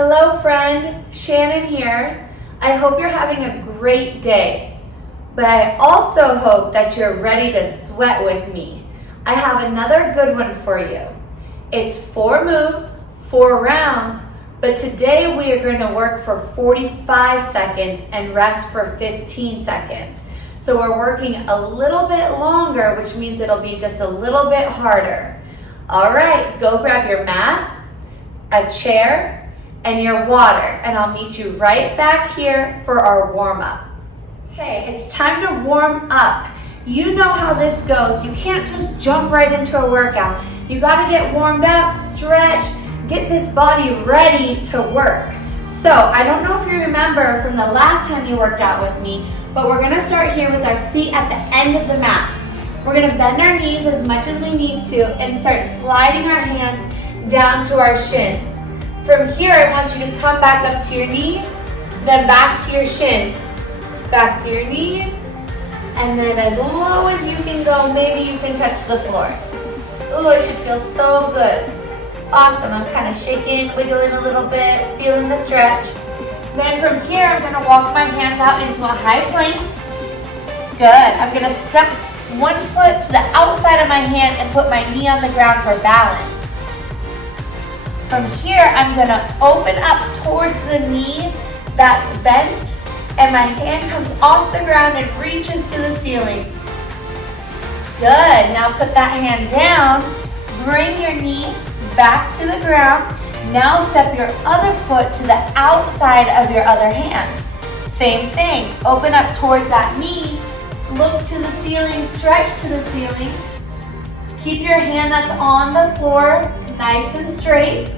Hello friend, Shannon here. I hope you're having a great day, but I also hope that you're ready to sweat with me. I have another good one for you. It's 4 moves, 4 rounds, but today we are going to work for 45 seconds and rest for 15 seconds. So we're working a little bit longer, which means it'll be just a little bit harder. All right, go grab your mat, a chair, and your water, and I'll meet you right back here for our warm-up. Okay, it's time to warm up. You know how this goes. You can't just jump right into a workout. You gotta get warmed up, stretch, get this body ready to work. So, I don't know if you remember from the last time you worked out with me, but we're gonna start here with our feet at the end of the mat. We're gonna bend our knees as much as we need to and start sliding our hands down to our shins. From here, I want you to come back up to your knees, then back to your shins, back to your knees, and then as low as you can go, maybe you can touch the floor. Oh, it should feel so good. Awesome, I'm kind of shaking, wiggling a little bit, feeling the stretch. Then from here, I'm gonna walk my hands out into a high plank. Good, I'm gonna step one foot to the outside of my hand and put my knee on the ground for balance. From here, I'm gonna open up towards the knee that's bent, and my hand comes off the ground and reaches to the ceiling. Good, now put that hand down, bring your knee back to the ground. Now step your other foot to the outside of your other hand. Same thing, open up towards that knee, look to the ceiling, stretch to the ceiling. Keep your hand that's on the floor nice and straight.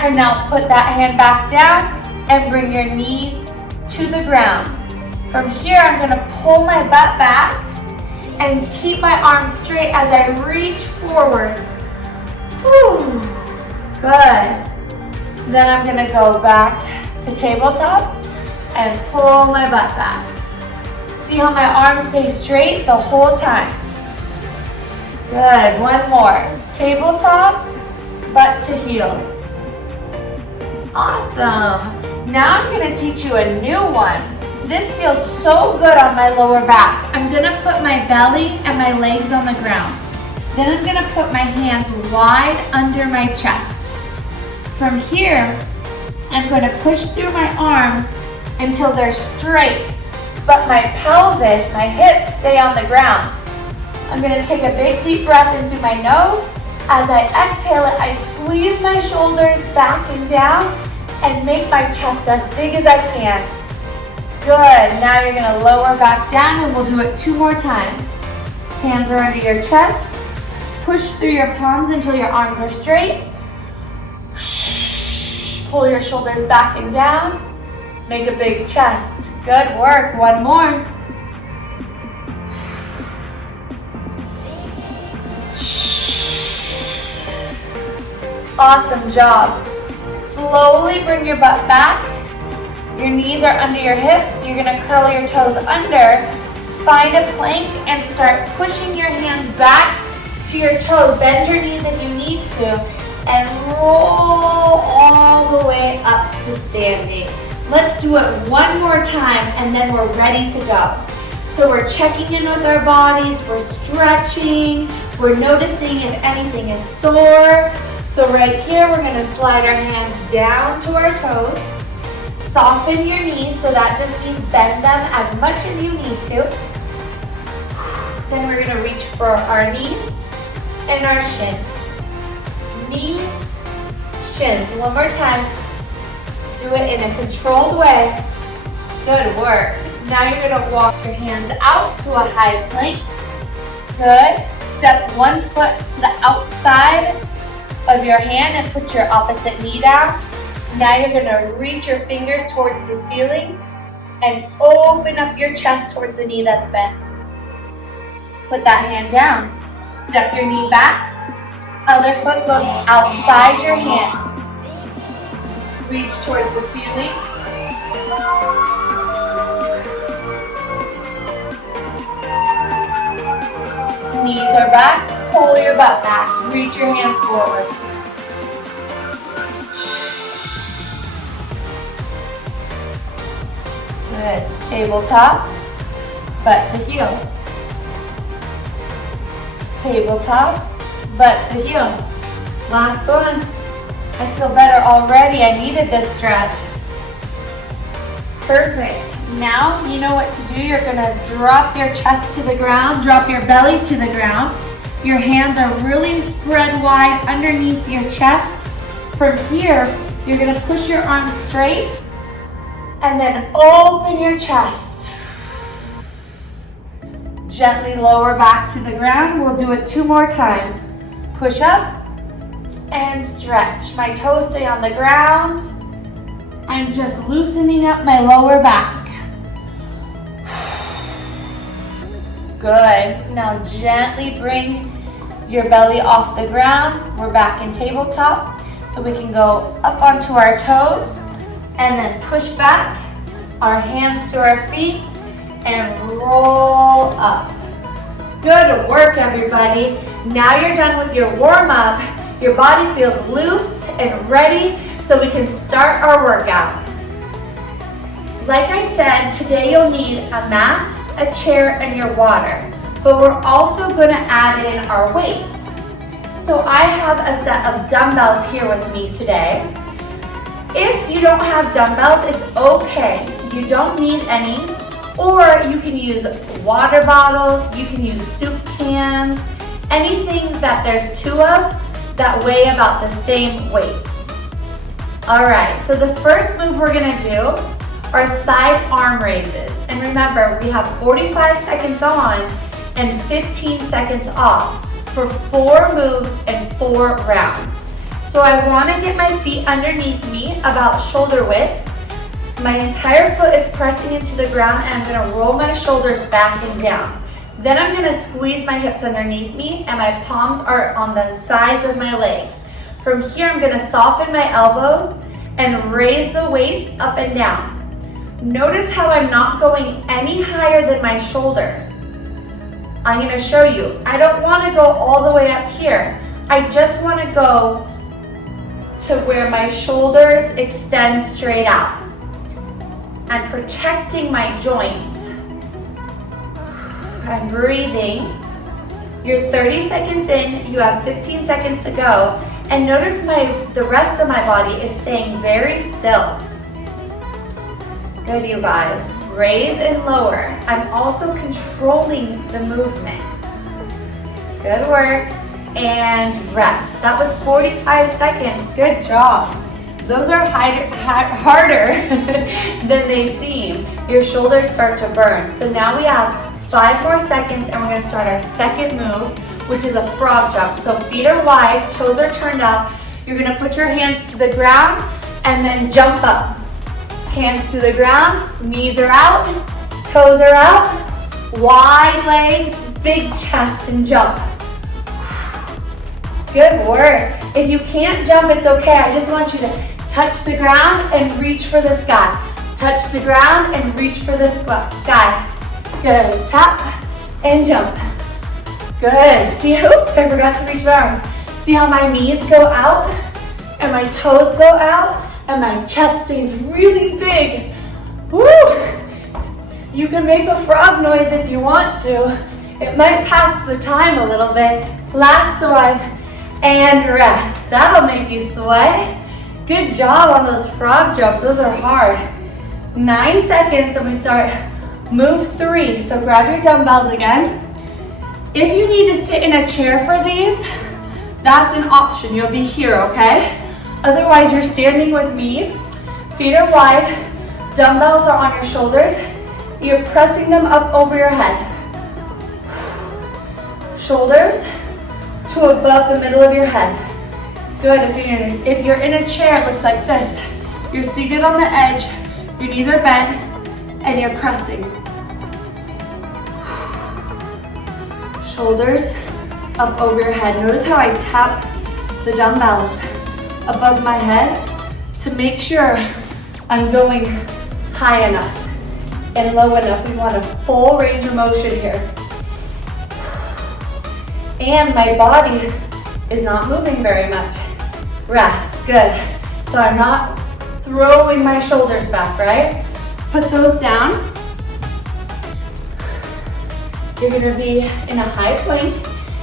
And now put that hand back down and bring your knees to the ground. From here, I'm gonna pull my butt back and keep my arms straight as I reach forward. Whew. Good. Then I'm gonna go back to tabletop and pull my butt back. See how my arms stay straight the whole time. Good, one more. Tabletop, butt to heels. Awesome. Now I'm gonna teach you a new one. This feels so good on my lower back. I'm gonna put my belly and my legs on the ground. Then I'm gonna put my hands wide under my chest. From here, I'm gonna push through my arms until they're straight, but my pelvis, my hips stay on the ground. I'm gonna take a big deep breath in through my nose. As I exhale it, I squeeze my shoulders back and down and make my chest as big as I can. Good, now you're gonna lower back down and we'll do it 2 more times. Hands are under your chest. Push through your palms until your arms are straight. Pull your shoulders back and down. Make a big chest. Good work, one more. Awesome job. Slowly bring your butt back. Your knees are under your hips. You're gonna curl your toes under. Find a plank and start pushing your hands back to your toes. Bend your knees if you need to. And roll all the way up to standing. Let's do it one more time and then we're ready to go. So we're checking in with our bodies. We're stretching. We're noticing if anything is sore. So right here, we're gonna slide our hands down to our toes. Soften your knees, so that just means bend them as much as you need to. Then we're gonna reach for our knees and our shins. Knees, shins. One more time. Do it in a controlled way. Good work. Now you're gonna walk your hands out to a high plank. Good. Step one foot to the outside of your hand and put your opposite knee down. Now you're gonna reach your fingers towards the ceiling and open up your chest towards the knee that's bent. Put that hand down. Step your knee back. Other foot goes outside your hand. Reach towards the ceiling. Knees are back. Pull your butt back. Reach your hands forward. Good. Tabletop, butt to heel. Tabletop, butt to heel. Last one. I feel better already. I needed this stretch. Perfect. Now you know what to do. You're gonna drop your chest to the ground, drop your belly to the ground. Your hands are really spread wide underneath your chest. From here, you're gonna push your arms straight and then open your chest. Gently lower back to the ground. We'll do it 2 more times. Push up and stretch. My toes stay on the ground. I'm just loosening up my lower back. Good. Now gently bring your belly off the ground. We're back in tabletop. So we can go up onto our toes and then push back our hands to our feet and roll up. Good work, everybody. Now you're done with your warm up. Your body feels loose and ready, so we can start our workout. Like I said, today you'll need a mat, a chair, and your water, but we're also gonna add in our weights. So I have a set of dumbbells here with me today. If you don't have dumbbells, it's okay. You don't need any, or you can use water bottles, you can use soup cans, anything that there's 2 of that weigh about the same weight. All right, so the first move we're gonna do are side arm raises. And remember, we have 45 seconds on and 15 seconds off for 4 moves and 4 rounds. So I wanna get my feet underneath me about shoulder width. My entire foot is pressing into the ground and I'm gonna roll my shoulders back and down. Then I'm gonna squeeze my hips underneath me and my palms are on the sides of my legs. From here, I'm gonna soften my elbows and raise the weight up and down. Notice how I'm not going any higher than my shoulders. I'm gonna show you. I don't wanna go all the way up here. I just wanna go to where my shoulders extend straight out. I'm protecting my joints. I'm breathing. You're 30 seconds in, you have 15 seconds to go, and notice the rest of my body is staying very still. Good, you guys. Raise and lower. I'm also controlling the movement. Good work. And rest. That was 45 seconds. Good job. Those are harder than they seem. Your shoulders start to burn. So now we have 5 more seconds and we're gonna start our second move, which is a frog jump. So feet are wide, toes are turned out. You're gonna put your hands to the ground and then jump up. Hands to the ground, knees are out, toes are out, wide legs, big chest and jump. Good work. If you can't jump, it's okay. I just want you to touch the ground and reach for the sky. Touch the ground and reach for the sky. Good, tap and jump. Good, see, oops, I forgot to reach my arms. See how my knees go out and my toes go out and my chest stays really big. Woo! You can make a frog noise if you want to. It might pass the time a little bit. Last one, and rest. That'll make you sweat. Good job on those frog jumps, those are hard. 9 seconds and we start move 3. So grab your dumbbells again. If you need to sit in a chair for these, that's an option, you'll be here, okay? Otherwise, you're standing with me, feet are wide, dumbbells are on your shoulders, you're pressing them up over your head. Shoulders to above the middle of your head. Good, if you're in a chair, it looks like this. You're seated on the edge, your knees are bent, and you're pressing. Shoulders up over your head. Notice how I tap the dumbbells above my head to make sure I'm going high enough and low enough. We want a full range of motion here. And my body is not moving very much. Rest, good. So I'm not throwing my shoulders back, right? Put those down. You're gonna be in a high plank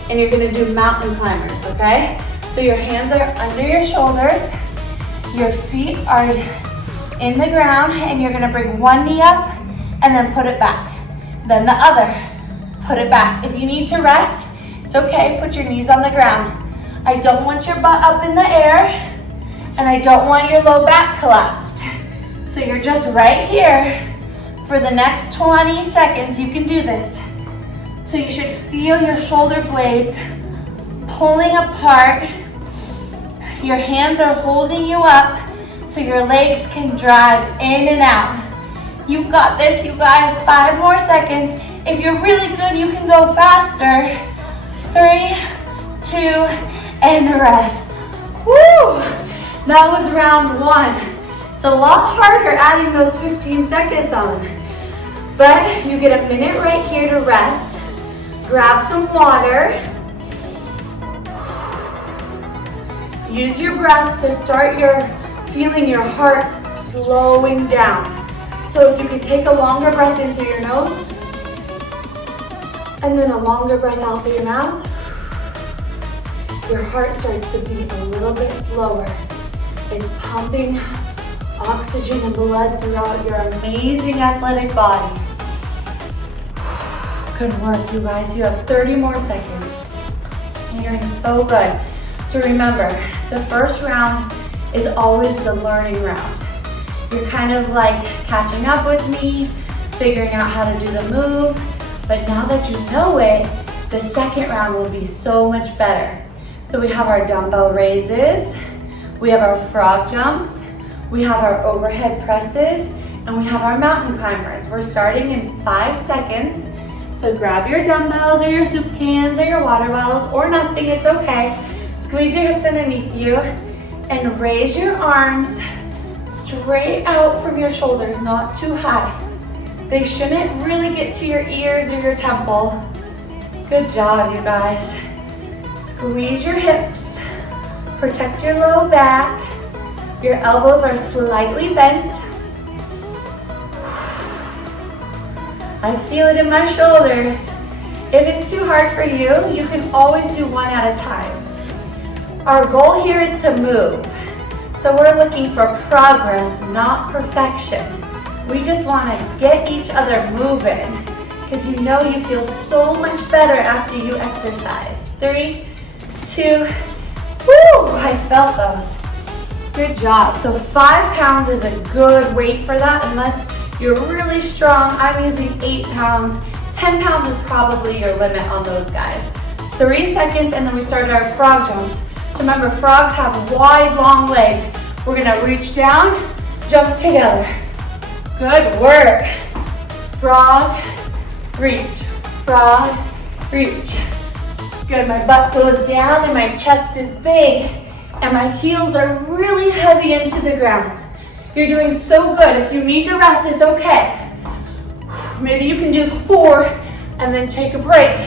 and you're gonna do mountain climbers, okay? So your hands are under your shoulders, your feet are in the ground, and you're gonna bring one knee up and then put it back. Then the other, put it back. If you need to rest, it's okay, put your knees on the ground. I don't want your butt up in the air, and I don't want your low back collapsed. So you're just right here for the next 20 seconds. You can do this. So you should feel your shoulder blades pulling apart. Your hands are holding you up so your legs can drive in and out. You got this, you guys. 5 more seconds. If you're really good, you can go faster. 3, 2, and rest. Woo! That was round 1. It's a lot harder adding those 15 seconds on. But you get a minute right here to rest. Grab some water. Use your breath to start feeling your heart slowing down. So if you could take a longer breath in through your nose, and then a longer breath out through your mouth, your heart starts to beat a little bit slower. It's pumping oxygen and blood throughout your amazing athletic body. Good work, you guys. You have 30 more seconds. You're doing so good. So remember, the first round is always the learning round. You're kind of like catching up with me, figuring out how to do the move, but now that you know it, the second round will be so much better. So we have our dumbbell raises, we have our frog jumps, we have our overhead presses, and we have our mountain climbers. We're starting in 5 seconds. So grab your dumbbells or your soup cans or your water bottles or nothing, it's okay. Squeeze your hips underneath you and raise your arms straight out from your shoulders, not too high. They shouldn't really get to your ears or your temple. Good job, you guys. Squeeze your hips, protect your low back. Your elbows are slightly bent. I feel it in my shoulders. If it's too hard for you, you can always do one at a time. Our goal here is to move. So we're looking for progress, not perfection. We just want to get each other moving because you know you feel so much better after you exercise. 3, 2, woo! I felt those. Good job. So 5 pounds is a good weight for that unless you're really strong. I'm using 8 pounds. 10 pounds is probably your limit on those guys. 3 seconds and then we start our frog jumps. So remember, frogs have wide, long legs. We're gonna reach down, jump together. Good work. Frog, reach, frog, reach. Good, my butt goes down and my chest is big and my heels are really heavy into the ground. You're doing so good. If you need to rest, it's okay. Maybe you can do 4 and then take a break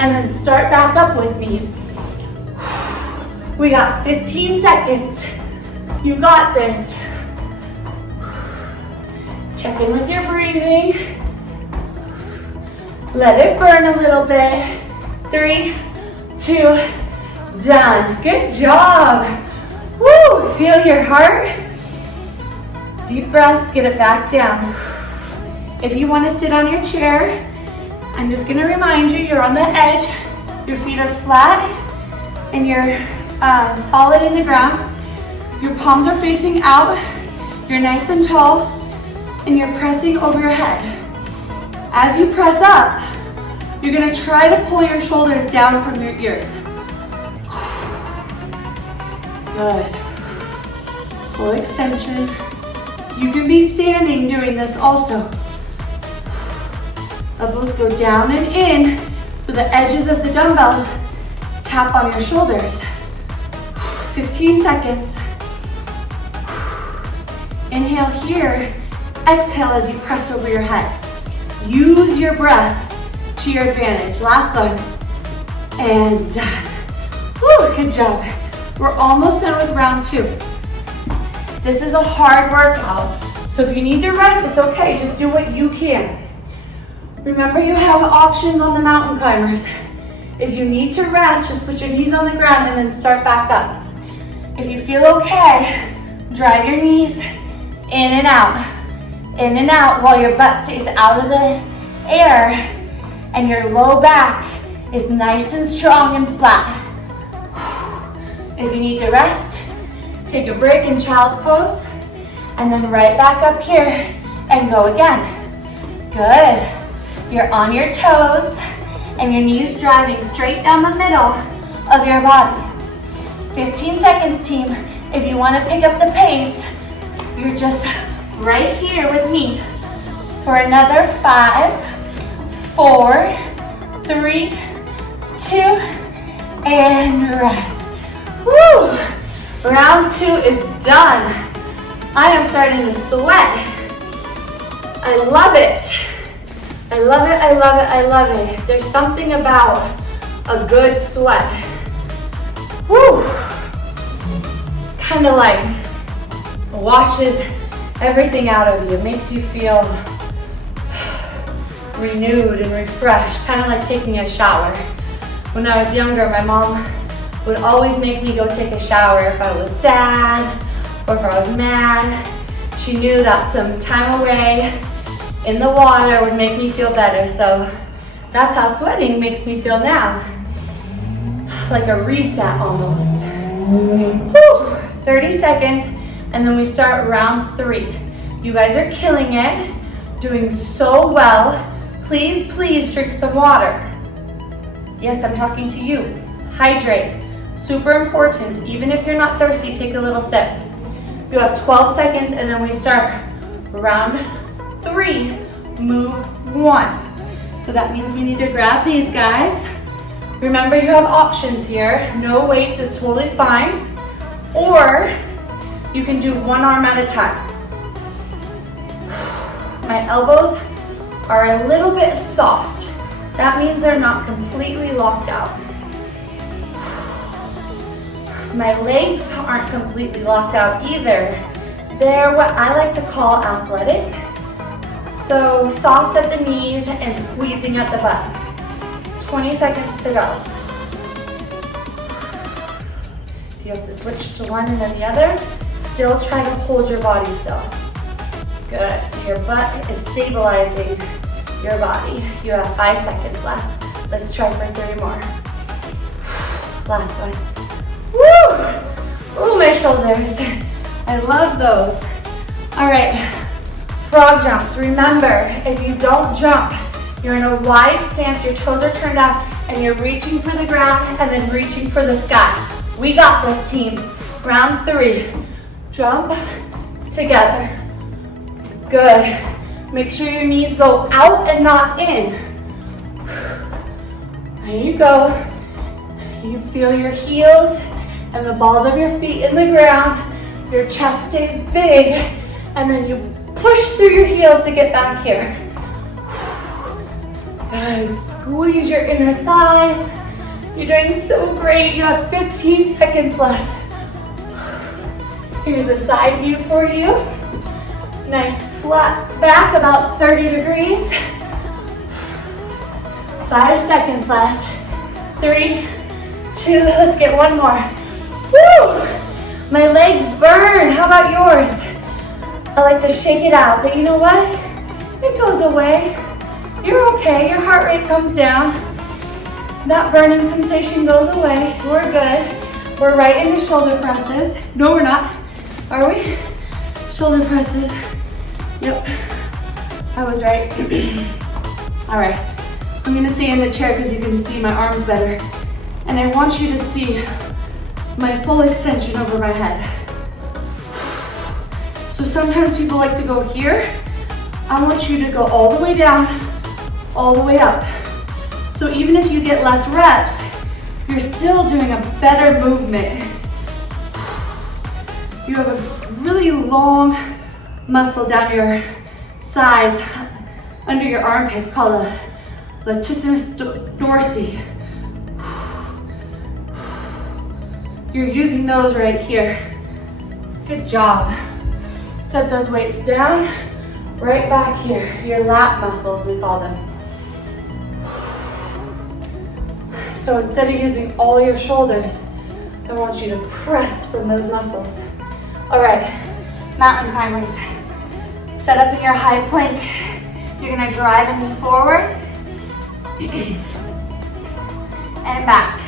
and then start back up with me. We got 15 seconds. You got this. Check in with your breathing. Let it burn a little bit. 3, 2, done. Good job. Woo, feel your heart. Deep breaths, get it back down. If you want to sit on your chair, I'm just going to remind you, you're on the edge. Your feet are flat and you're solid in the ground. Your palms are facing out. You're nice and tall and you're pressing over your head. As you press up, you're going to try to pull your shoulders down from your ears. Good. Full extension. You can be standing doing this also. Elbows go down and in so the edges of the dumbbells tap on your shoulders. 15 seconds. Inhale here. Exhale as you press over your head. Use your breath to your advantage. Last one. And done. Woo, good job. We're almost done with round 2. This is a hard workout, So if you need to rest, it's okay. Just do what you can. Remember, you have options on the mountain climbers. If you need to rest, just put your knees on the ground and then start back up. If you feel okay, drive your knees in and out while your butt stays out of the air and your low back is nice and strong and flat. If you need to rest, take a break in child's pose and then right back up here and go again. Good. You're on your toes and your knees driving straight down the middle of your body. 15 seconds, team. If you want to pick up the pace, you're just right here with me for another 5, 4, 3, 2, and rest. Woo! Round 2 is done. I am starting to sweat. I love it. I love it, I love it, I love it. There's something about a good sweat. Whew. Kind of like washes everything out of you. Makes you feel renewed and refreshed. Kind of like taking a shower. When I was younger, my mom would always make me go take a shower if I was sad or if I was mad. She knew that some time away in the water would make me feel better, so that's how sweating makes me feel now. Like a reset almost. Whew. 30 seconds, and then we start round 3. You guys are killing it, doing so well. Please, please drink some water. Yes, I'm talking to you. Hydrate, super important. Even if you're not thirsty, take a little sip. You have 12 seconds, and then we start round 3, move 1. So that means we need to grab these guys. Remember, you have options here. No weights is totally fine. Or you can do one arm at a time. My elbows are a little bit soft. That means they're not completely locked out. My legs aren't completely locked out either. They're what I like to call athletic. So soft at the knees and squeezing at the butt. 20 seconds to go. If you have to switch to one and then the other, still try to hold your body still. Good, so your butt is stabilizing your body. You have 5 seconds left. Let's try for 3 more. Last one. Woo! Ooh, my shoulders. I love those. All right, frog jumps. Remember, if you don't jump, you're in a wide stance, your toes are turned out, and you're reaching for the ground and then reaching for the sky. We got this, team. Round 3. Jump together. Good. Make sure your knees go out and not in. There you go. You feel your heels and the balls of your feet in the ground. Your chest stays big, and then you push through your heels to get back here. Good. Squeeze your inner thighs. You're doing so great. You have 15 seconds left. Here's a side view for you. Nice flat back, about 30 degrees. 5 seconds left. 3, 2, let's get one more. Woo! My legs burn. How about yours? I like to shake it out, but you know what? It goes away. You're okay. Your heart rate comes down. That burning sensation goes away. We're good. We're right into shoulder presses. No, we're not. Are we? Shoulder presses. Yep. I was right. All right. I'm gonna stay in the chair because you can see my arms better. And I want you to see my full extension over my head. So sometimes people like to go here. I want you to go all the way down, all the way up. So even if you get less reps, you're still doing a better movement. You have a really long muscle down your sides, under your armpits, called a latissimus dorsi. You're using those right here. Good job. Set those weights down, right back here. Your lat muscles, we call them. So instead of using all your shoulders, I want you to press from those muscles. All right, mountain climbers. Set up in your high plank. You're gonna drive a knee forward and back.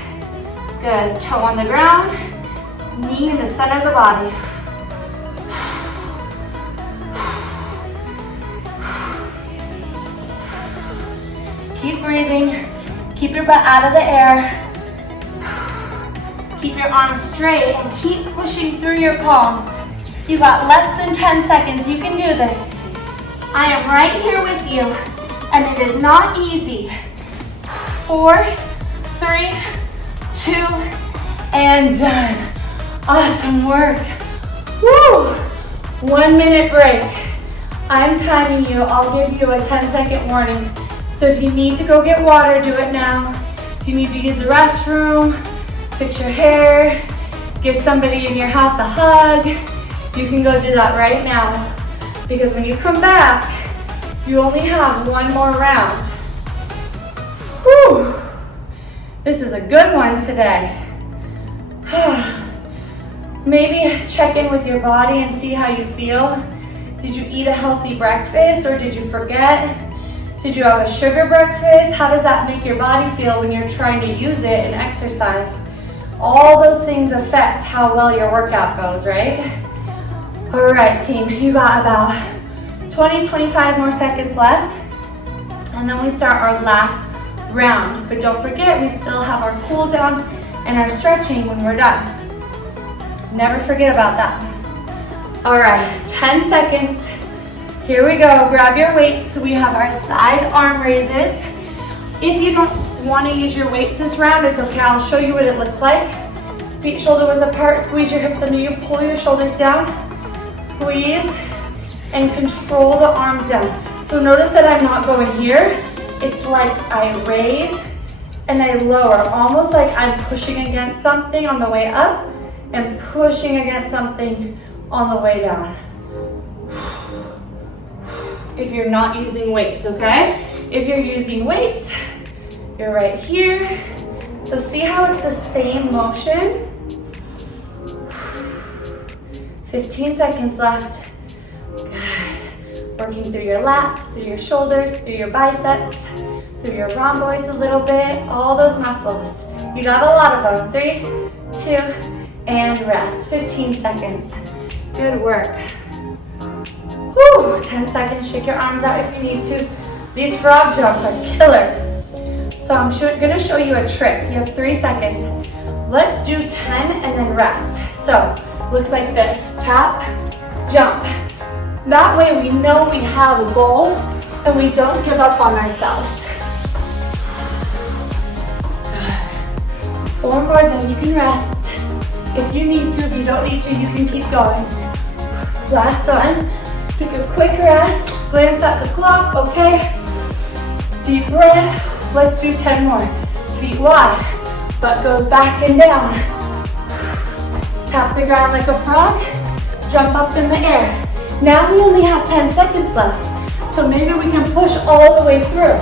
Good, toe on the ground, knee in the center of the body. Keep breathing, keep your butt out of the air. Keep your arms straight and keep pushing through your palms. You got less than 10 seconds, you can do this. I am right here with you, and it is not easy. 4, 3, 2, and done. Awesome work. Woo! 1 minute break. I'm timing you. I'll give you a 10-second warning. So if you need to go get water, do it now. If you need to use the restroom, fix your hair, give somebody in your house a hug, you can go do that right now. Because when you come back, you only have 1 more round. Whew. This is a good one today. Maybe check in with your body and see how you feel. Did you eat a healthy breakfast or did you forget? Did you have a sugar breakfast? How does that make your body feel when you're trying to use it in exercise? All those things affect how well your workout goes, right? All right, team, you got about 20, 25 more seconds left. And then we start our last round. But don't forget, we still have our cool down and our stretching when we're done. Never forget about that. All right, 10 seconds. Here we go, grab your weights. We have our side arm raises. If you don't want to use your weights this round, it's okay, I'll show you what it looks like. Feet shoulder width apart, squeeze your hips under you, pull your shoulders down, squeeze, and control the arms down. So notice that I'm not going here. It's like I raise and I lower, almost like I'm pushing against something on the way up and pushing against something on the way down. If you're not using weights, okay? If you're using weights, you're right here. So see how it's the same motion? 15 seconds left. Good. Working through your lats, through your shoulders, through your biceps, through your rhomboids a little bit, all those muscles. You got a lot of them. 3, 2, and rest. 15 seconds. Good work. Whew, 10 seconds, shake your arms out if you need to. These frog jumps are killer. So I'm gonna show you a trick. You have 3 seconds. Let's do 10 and then rest. So, looks like this, tap, jump. That way we know we have a goal and we don't give up on ourselves. 4 more, then you can rest. If you need to, if you don't need to, you can keep going. Last one. Take a quick rest, glance at the clock, okay? Deep breath, let's do 10 more. Feet wide, butt goes back and down. Tap the ground like a frog, jump up in the air. Now we only have 10 seconds left, so maybe we can push all the way through.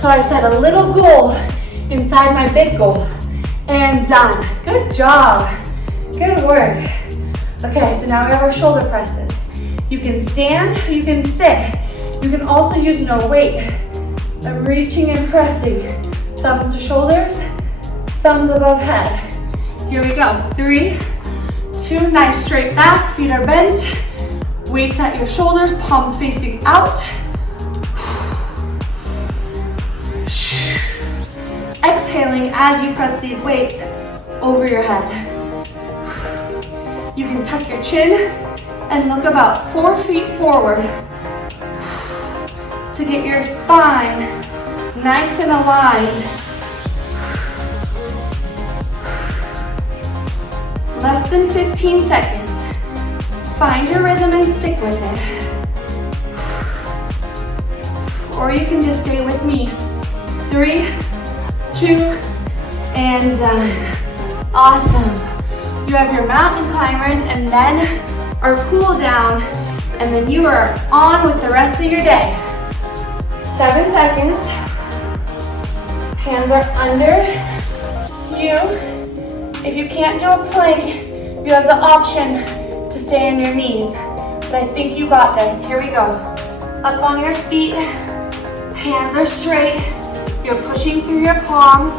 So I set a little goal inside my big goal, and done. Good job, good work. Okay, so now we have our shoulder presses. You can stand, you can sit. You can also use no weight. I'm reaching and pressing. Thumbs to shoulders, thumbs above head. Here we go. 3, 2, nice straight back, feet are bent. Weights at your shoulders, palms facing out. Exhaling as you press these weights over your head. You can tuck your chin and look about 4 feet forward to get your spine nice and aligned. Less than 15 seconds. Find your rhythm and stick with it. Or you can just stay with me. 3, 2, and done. Awesome. You have your mountain climbers and then our cool down, and then you are on with the rest of your day. 7 seconds. Hands are under you. If you can't do a plank, you have the option to stay on your knees. But I think you got this. Here we go. Up on your feet. Hands are straight. You're pushing through your palms.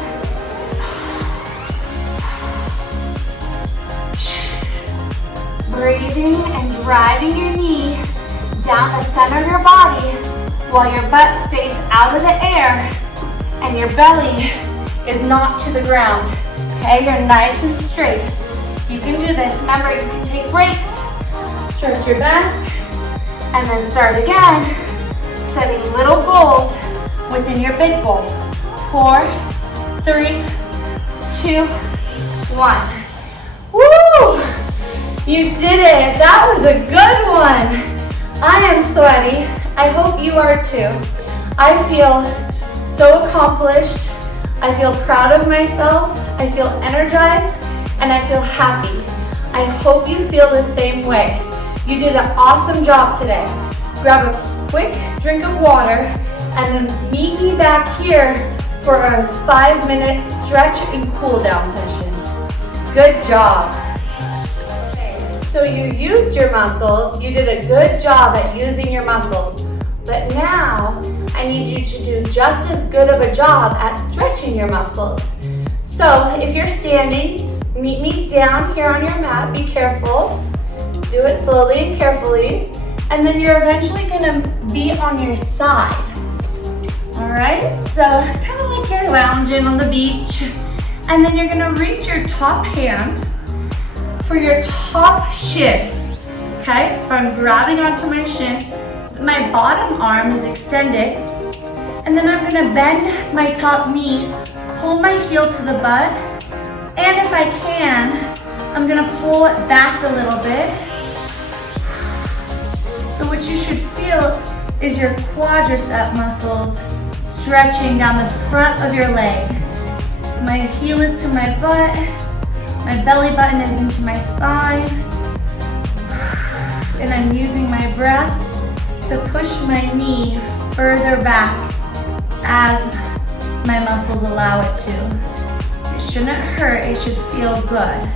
Breathing and driving your knee down the center of your body while your butt stays out of the air and your belly is not to the ground. Okay, you're nice and straight. You can do this. Remember, you can take breaks, stretch your back, and then start again, setting little goals within your big goal. 4, 3, 2, 1. Woo! You did it. That was a good one. I am sweaty. I hope you are too. I feel so accomplished. I feel proud of myself. I feel energized and I feel happy. I hope you feel the same way. You did an awesome job today. Grab a quick drink of water and then meet me back here for a 5-minute stretch and cool down session. Good job. So you used your muscles, you did a good job at using your muscles, but now I need you to do just as good of a job at stretching your muscles. So if you're standing, meet me down here on your mat, be careful, do it slowly and carefully, and then you're eventually gonna be on your side. All right, so kind of like you're lounging on the beach, and then you're gonna reach your top hand for your top shin. Okay, so I'm grabbing onto my shin, my bottom arm is extended, and then I'm gonna bend my top knee, pull my heel to the butt, and if I can, I'm gonna pull it back a little bit. So what you should feel is your quadricep muscles stretching down the front of your leg. My heel is to my butt, my belly button is into my spine, and I'm using my breath to push my knee further back as my muscles allow it to. It shouldn't hurt, it should feel good.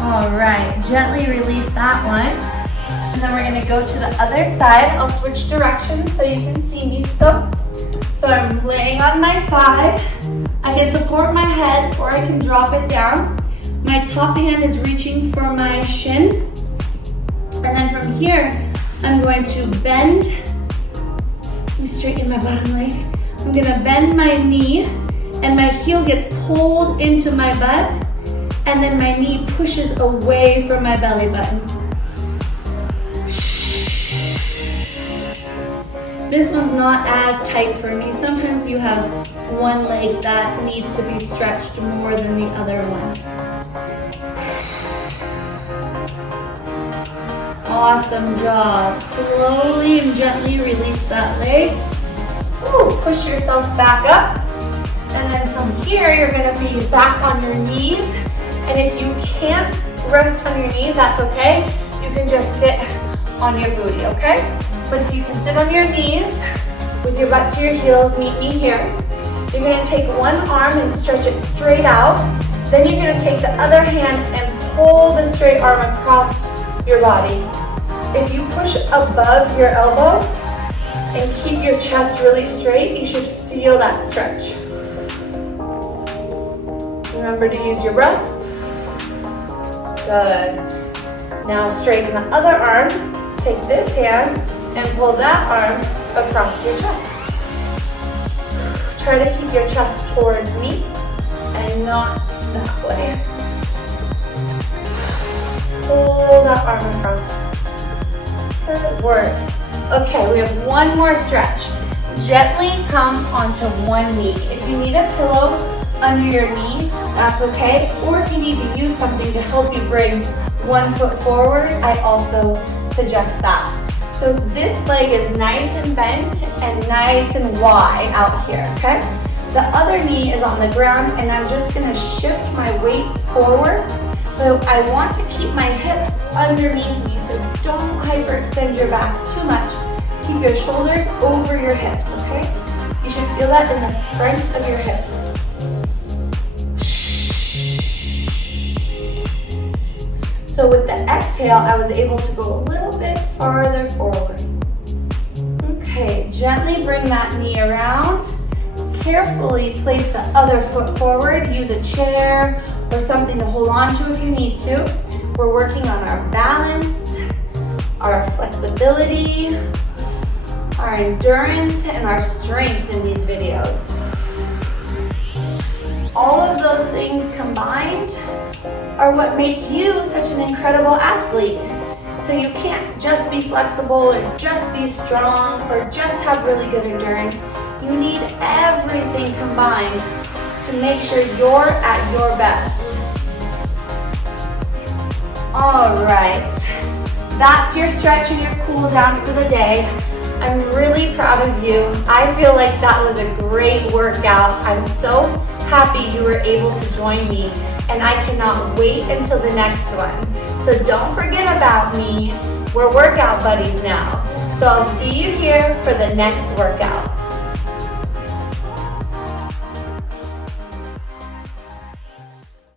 All right, gently release that one. And then we're gonna go to the other side. I'll switch directions so you can see me. So I'm laying on my side. I can support my head or I can drop it down. My top hand is reaching for my shin. And then from here, I'm going to bend. Let me straighten my bottom leg. I'm gonna bend my knee and my heel gets pulled into my butt and then my knee pushes away from my belly button. This one's not as tight for me. Sometimes you have one leg that needs to be stretched more than the other one. Awesome job. Slowly and gently release that leg. Ooh, push yourself back up. And then from here, you're gonna be back on your knees. And if you can't rest on your knees, that's okay. You can just sit on your booty, okay? But if you can sit on your knees with your butt to your heels, meet me here. You're gonna take one arm and stretch it straight out. Then you're gonna take the other hand and pull the straight arm across your body. If you push above your elbow and keep your chest really straight, you should feel that stretch. Remember to use your breath. Good. Now straighten the other arm. Take this hand and pull that arm across your chest. Try to keep your chest towards me and not that way. Pull that arm across. Good work. Okay, we have one more stretch. Gently come onto one knee. If you need a pillow under your knee, that's okay. Or if you need to use something to help you bring one foot forward, I also suggest that. So this leg is nice and bent and nice and wide out here, okay? The other knee is on the ground and I'm just gonna shift my weight forward But I want to keep my hips underneath me, so don't hyperextend your back too much. Keep your shoulders over your hips, okay? You should feel that in the front of your hip. So with the exhale, I was able to go a little bit farther forward. Okay, gently bring that knee around. Carefully place the other foot forward. Use a chair or something to hold on to if you need to. We're working on our balance, our flexibility, our endurance, and our strength in these videos. All of those things combined are what make you such an incredible athlete. So you can't just be flexible or just be strong or just have really good endurance. You need everything combined to make sure you're at your best. All right, that's your stretch and your cool down for the day. I'm really proud of you. I feel like that was a great workout. I'm so happy you were able to join me, and I cannot wait until the next one. So don't forget about me. We're workout buddies now. So I'll see you here for the next workout.